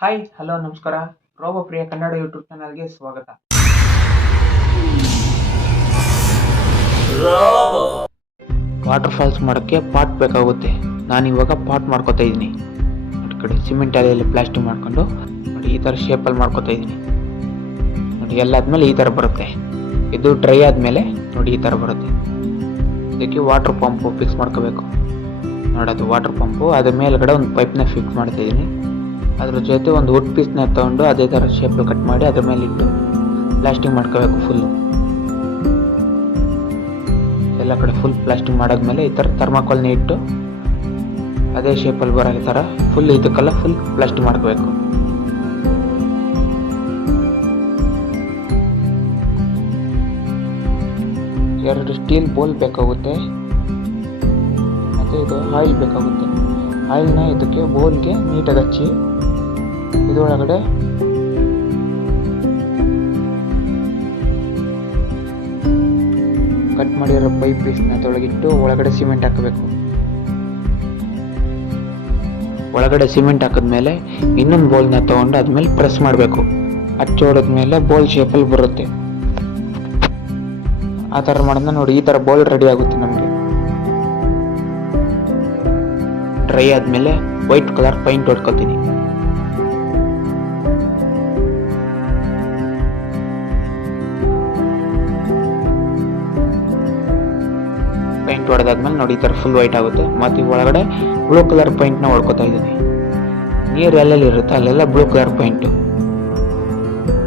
Hi hello ನಮಸ್ಕಾರ. Robo ಪ್ರಿಯ Kannada YouTube ಚಾನಲ್ಗೆ ಸ್ವಾಗತ. ವಾಟರ್ ಫಾಲ್ಸ್ ಮಾಡೋಕ್ಕೆ ಪಾಟ್ ಬೇಕಾಗುತ್ತೆ. ನಾನು ಇವಾಗ ಪಾಟ್ ಮಾಡ್ಕೊತಾ ಇದ್ದೀನಿ. ನೋಡಿ ಕಡೆ ಸಿಮೆಂಟ್ ಅಲೆಯಲ್ಲಿ ಪ್ಲಾಸ್ಟಿಕ್ ಮಾಡ್ಕೊಂಡು ನೋಡಿ ಈ ಥರ ಶೇಪಲ್ಲಿ ಮಾಡ್ಕೊತಾ ಇದ್ದೀನಿ. ನೋಡಿ ಎಲ್ಲ ಆದಮೇಲೆ ಈ ಥರ ಬರುತ್ತೆ. ಇದು ಡ್ರೈ ಆದಮೇಲೆ ನೋಡಿ ಈ ಥರ ಬರುತ್ತೆ. ಇದಕ್ಕೆ ವಾಟರ್ ಪಂಪು ಫಿಕ್ಸ್ ಮಾಡ್ಕೋಬೇಕು. ನೋಡೋದು ವಾಟರ್ ಪಂಪು, ಅದ್ರ ಮೇಲ್ಗಡೆ ಒಂದು ಪೈಪ್ನ ಫಿಕ್ಸ್ ಮಾಡ್ತಾ ಇದ್ದೀನಿ. ಅದ್ರ ಜೊತೆ ಒಂದು ವುಡ್ ಪೀಸ್ನ ತೊಗೊಂಡು ಅದೇ ಥರ ಶೇಪ್ ಕಟ್ ಮಾಡಿ ಅದ್ರ ಮೇಲೆ ಇಟ್ಟು ಪ್ಲಾಸ್ಟಿಂಗ್ ಮಾಡ್ಕೋಬೇಕು. ಫುಲ್ಲು ಎಲ್ಲ ಕಡೆ ಫುಲ್ ಪ್ಲಾಸ್ಟಿಂಗ್ ಮಾಡಾದ್ಮೇಲೆ ಈ ಥರ ಥರ್ಮಾಕೋಲ್ನ ಇಟ್ಟು ಅದೇ ಶೇಪಲ್ಲಿ ಬರೋ ಥರ ಫುಲ್ ಇದಕ್ಕೆಲ್ಲ ಫುಲ್ ಪ್ಲಾಸ್ಟಿಂಗ್ ಮಾಡ್ಕೋಬೇಕು. ಎರಡು ಸ್ಟೀಲ್ ಬೋಲ್ ಬೇಕಾಗುತ್ತೆ, ಮತ್ತು ಇದು ಆಯಿಲ್ ಬೇಕಾಗುತ್ತೆ. ಆಯಿಲ್ನ ಇದಕ್ಕೆ ಬೋಲ್ಗೆ ನೀಟಾಗಿ ಹಚ್ಚಿ ಇದರೊಳಗಡೆ ಕಟ್ ಮಾಡಿರೋ ಪೈಪ್ ಪೀಸ್ನ ಅದರೊಳಗಿಟ್ಟು ಒಳಗಡೆ ಸಿಮೆಂಟ್ ಹಾಕಬೇಕು. ಒಳಗಡೆ ಸಿಮೆಂಟ್ ಹಾಕಿದ್ಮೇಲೆ ಇನ್ನೊಂದು ಬೋಲ್ನ ತೊಗೊಂಡು ಅದ್ಮೇಲೆ ಪ್ರೆಸ್ ಮಾಡಬೇಕು. ಹಚ್ಚೋಡಿದ್ಮೇಲೆ ಬೋಲ್ ಶೇಪಲ್ಲಿ ಬರುತ್ತೆ. ಆ ಥರ ಮಾಡೋದನ್ನ ನೋಡಿ, ಈ ಥರ ಬೋಲ್ ರೆಡಿ ಆಗುತ್ತೆ ನಮಗೆ. ಡ್ರೈ ಆದಮೇಲೆ ವೈಟ್ ಕಲರ್ ಪೈಂಟ್ ಹೊಡ್ಕೊತೀನಿ. ಪೈಂಟ್ ಹೊಡೆದಾದ್ಮೇಲೆ ನೋಡಿ ಈ ಥರ ಫುಲ್ ವೈಟ್ ಆಗುತ್ತೆ. ಮತ್ತು ಒಳಗಡೆ ಬ್ಲೂ ಕಲರ್ ಪೈಂಟ್ನ ಹೊಡ್ಕೊತಾ ಇದ್ದೀನಿ. ನೀರು ಎಲ್ಲೆಲ್ಲಿ ಇರುತ್ತೆ ಅಲ್ಲೆಲ್ಲ ಬ್ಲೂ ಕಲರ್ ಪೈಂಟು.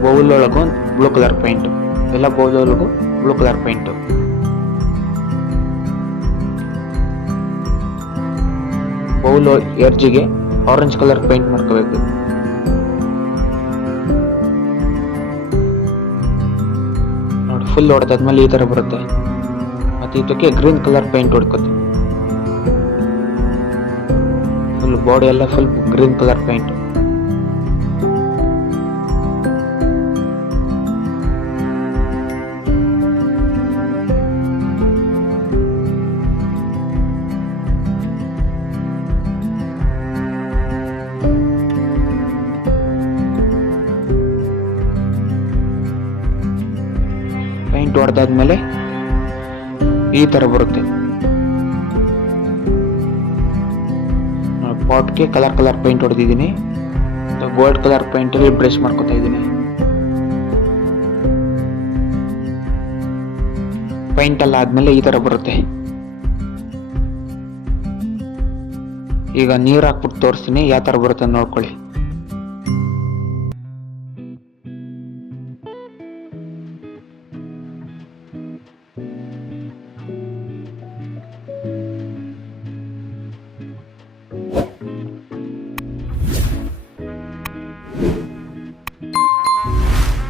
ಬೌಲ್ ಒಳಗೂ ಬ್ಲೂ ಕಲರ್ ಪೈಂಟು, ಎಲ್ಲ ಬೌಲ್ ಒಳಗೂ ಬ್ಲೂ ಕಲರ್ ಪೈಂಟು. ಬೌಲ್ ಎರ್ಜಿಗೆ ಆರೆಂಜ್ ಕಲರ್ ಪೈಂಟ್ ಮಾಡ್ಕೋಬೇಕು. ನೋಡಿ ಫುಲ್ ಹೊಡೆದಾದ್ಮೇಲೆ ಈ ಥರ ಬರುತ್ತೆ. ಮತ್ತು ಇದಕ್ಕೆ ಗ್ರೀನ್ ಕಲರ್ ಪೈಂಟ್ ಹೊಡ್ಕೋತೀನಿ. ಫುಲ್ ಬಾಡಿ ಎಲ್ಲ full green colour paint. Paint ಹೊಡೆದಾದ್ಮೇಲೆ ಈ ಥರ ಬರುತ್ತೆ. ಪಾಟ್ಗೆ ಕಲರ್ ಪೈಂಟ್ ಹೊಡೆದಿದ್ದೀನಿ. ಗೋಲ್ಡ್ ಕಲರ್ ಪೈಂಟಲ್ಲಿ ಬ್ರಷ್ ಮಾಡ್ಕೊತಾ ಇದ್ದೀನಿ. ಪೈಂಟ್ ಎಲ್ಲ ಆದಮೇಲೆ ಈ ಥರ ಬರುತ್ತೆ. ಈಗ ನೀರು ಹಾಕ್ಬಿಟ್ಟು ತೋರಿಸ್ತೀನಿ ಯಾವ ಥರ ಬರುತ್ತೆ ನೋಡ್ಕೊಳ್ಳಿ.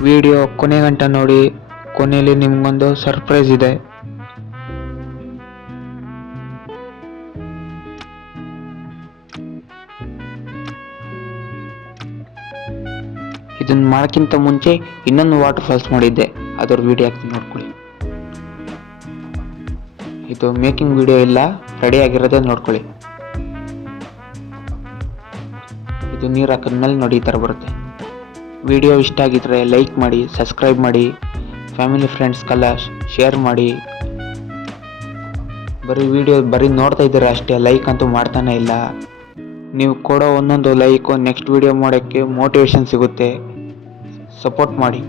ವಿಡಿಯೋ ಕೊನೆ ಗಂಟ ನೋಡಿ. ಕೊನೆಯಲ್ಲಿ ನಿಮ್ಗೊಂದು ಸರ್ಪ್ರೈಸ್ ಇದೆ. ಇದನ್ನ ಮಾಡೋಕ್ಕಿಂತ ಮುಂಚೆ ಇನ್ನೊಂದು ವಾಟರ್ ಫಾಲ್ಸ್ ಮಾಡಿದ್ದೆ, ಅದರ ವಿಡಿಯೋ ಹಾಕ್ತೀನಿ ನೋಡ್ಕೊಳ್ಳಿ. ಇದು ಮೇಕಿಂಗ್ ವಿಡಿಯೋ ಇಲ್ಲ, ರೆಡಿ ಆಗಿರೋದೇ ನೋಡ್ಕೊಳ್ಳಿ. ಇದು ನೀರು ಹಾಕಿದ್ಮೇಲೆ ನೋಡಿ ಈ ಥರ ಬರುತ್ತೆ. ವಿಡಿಯೋ ಇಷ್ಟ ಆಗಿದ್ರೆ ಲೈಕ್ ಮಾಡಿ, ಸಬ್ಸ್ಕ್ರೈಬ್ ಮಾಡಿ, ಫ್ಯಾಮಿಲಿ ಫ್ರೆಂಡ್ಸ್ಗೆಲ್ಲ ಶೇರ್ ಮಾಡಿ. ಬರೀ ನೋಡ್ತಾ ಇದ್ದೀರಾ ಅಷ್ಟೇ, ಲೈಕ್ ಅಂತೂ ಮಾಡ್ತಾನೆ ಇಲ್ಲ. ನೀವು ಕೊಡೋ ಒಂದೊಂದು ಲೈಕು ನೆಕ್ಸ್ಟ್ ವಿಡಿಯೋ ಮಾಡೋಕ್ಕೆ ಮೋಟಿವೇಶನ್ ಸಿಗುತ್ತೆ. ಸಪೋರ್ಟ್ ಮಾಡಿ.